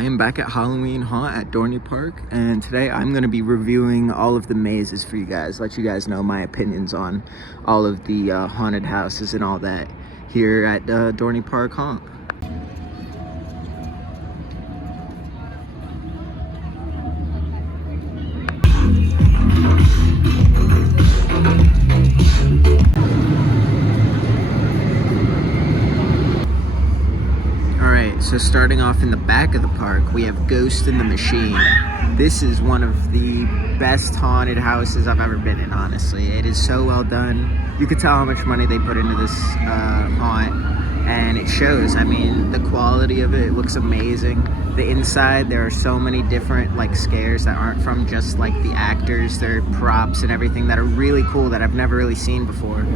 I am back at Halloween Haunt at Dorney Park, and today I'm going to be reviewing all of the mazes for you guys, let you guys know my opinions on all of the haunted houses and all that here at Dorney Park Haunt. So starting off in the back of the park, we have Ghost in the Machine. This is one of the best haunted houses I've ever been in, honestly. It is so well done. You could tell how much money they put into this haunt, and it shows. I mean, the quality of it looks amazing. The inside, there are so many different like scares that aren't from just like the actors. There are props and everything that are really cool that I've never really seen before.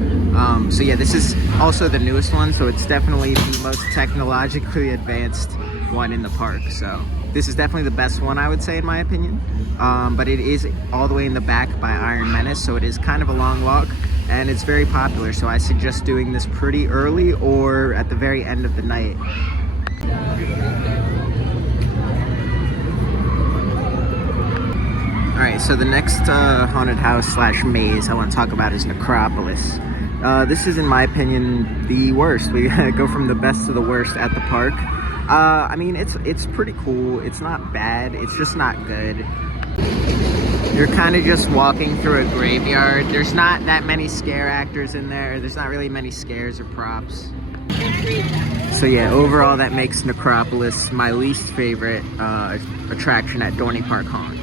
So yeah, this is also the newest one, so it's definitely the most technologically advanced one in the park. So this is definitely the best one, I would say, in my opinion. But it is all the way in the back by Iron Menace, so it is kind of a long walk, and it's very popular. So I suggest doing this pretty early or at the very end of the night. Alright, so the next haunted house slash maze I want to talk about is Necropolis. This is, in my opinion, the worst. We go from the best to the worst at the park. I mean, it's pretty cool. It's not bad. It's just not good. You're kind of just walking through a graveyard. There's not that many scare actors in there. There's not really many scares or props. So yeah, overall that makes Necropolis my least favorite attraction at Dorney Park Haunt.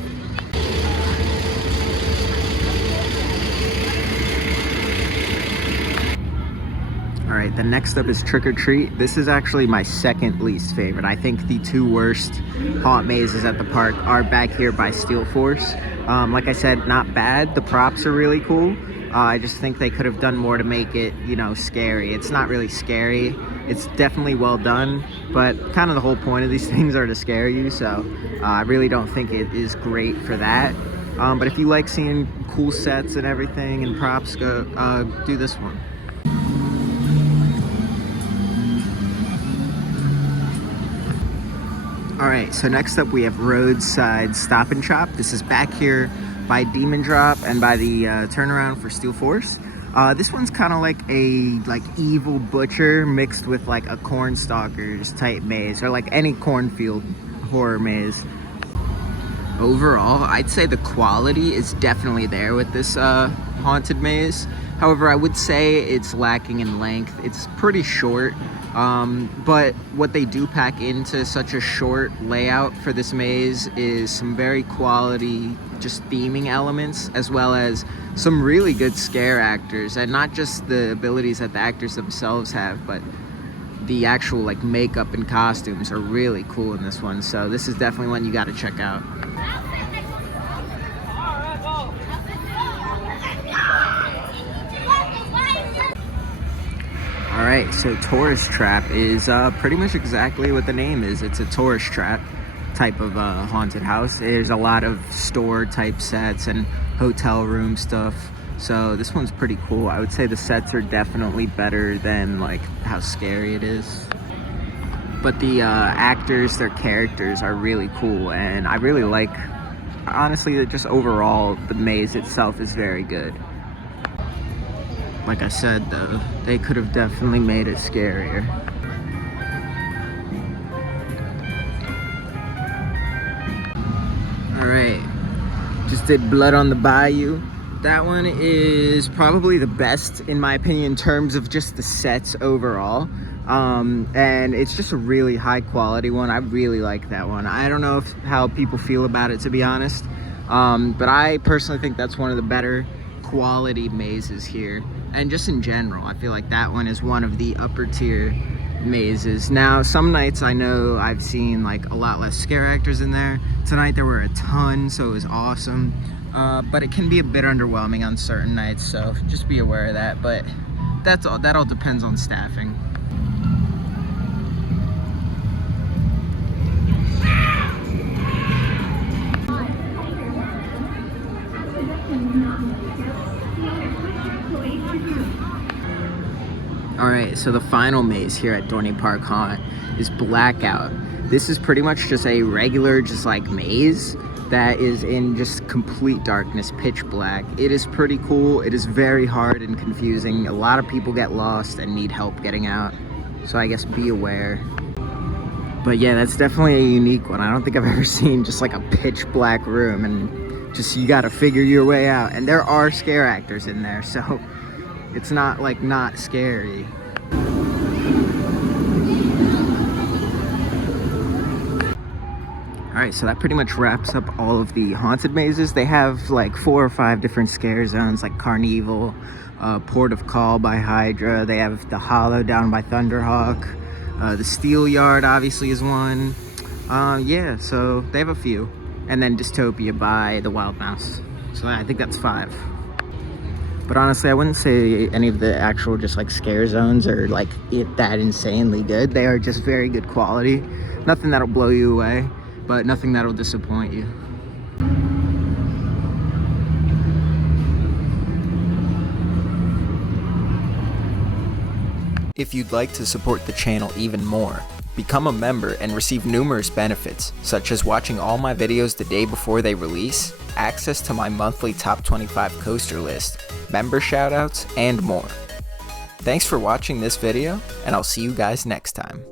Alright, the next up is Trick or Treat. This is actually my second least favorite. I think the two worst haunt mazes at the park are back here by Steel Force. Like I said, not bad. The props are really cool. I just think they could have done more to make it, you know, scary. It's not really scary. It's definitely well done, but kind of the whole point of these things are to scare you, so I really don't think it is great for that. But if you like seeing cool sets and everything and props, go do this one. Alright, so next up we have Roadside Stop and Shop. This is back here by Demon Drop and by the turnaround for Steel Force. This one's kind of like a evil butcher mixed with like a Cornstalkers type maze, or like any cornfield horror maze. Overall, I'd say the quality is definitely there with this haunted maze. However, I would say it's lacking in length. It's pretty short. But what they do pack into such a short layout for this maze is some very quality just theming elements, as well as some really good scare actors, and not just the abilities that the actors themselves have, but the actual like makeup and costumes are really cool in this one. So this is definitely one you got to check out. Alright, so Tourist Trap is pretty much exactly what the name is. It's a tourist trap type of haunted house. There's a lot of store type sets and hotel room stuff. So this one's pretty cool. I would say the sets are definitely better than like how scary it is. But the actors, their characters are really cool, and I really like, honestly, just overall the maze itself is very good. Like I said, though, they could have definitely made it scarier. Alright, just did Blood on the Bayou. That one is probably the best, in my opinion, in terms of just the sets overall. And it's just a really high quality one. I really like that one. I don't know how people feel about it, to be honest. But I personally think that's one of the better quality mazes here. And just in general, I feel like that one is one of the upper tier mazes. Now, some nights I know I've seen like a lot less scare actors in there. Tonight there were a ton, so it was awesome. But it can be a bit underwhelming on certain nights, so just be aware of that. But that all depends on staffing. Alright, so the final maze here at Dorney Park Haunt is Blackout. This is pretty much just a regular, just like maze that is in just complete darkness, pitch black. It is pretty cool. It is very hard and confusing. A lot of people get lost and need help getting out. So I guess be aware. But yeah, that's definitely a unique one. I don't think I've ever seen just like a pitch black room and just you gotta figure your way out. And there are scare actors in there, so it's not like not scary. Alright, so that pretty much wraps up all of the haunted mazes. They have like 4 or 5 different scare zones, like Carnival, Port of Call by Hydra. They have the Hollow down by Thunderhawk. The Steel Yard obviously is one. Yeah, so they have a few. And then Dystopia by the Wild Mouse. So I think that's 5. But honestly, I wouldn't say any of the actual just like scare zones are like that insanely good. They are just very good quality. Nothing that'll blow you away, but nothing that'll disappoint you. If you'd like to support the channel even more, become a member and receive numerous benefits, such as watching all my videos the day before they release, access to my monthly top 25 coaster list, member shoutouts, and more. Thanks for watching this video, and I'll see you guys next time.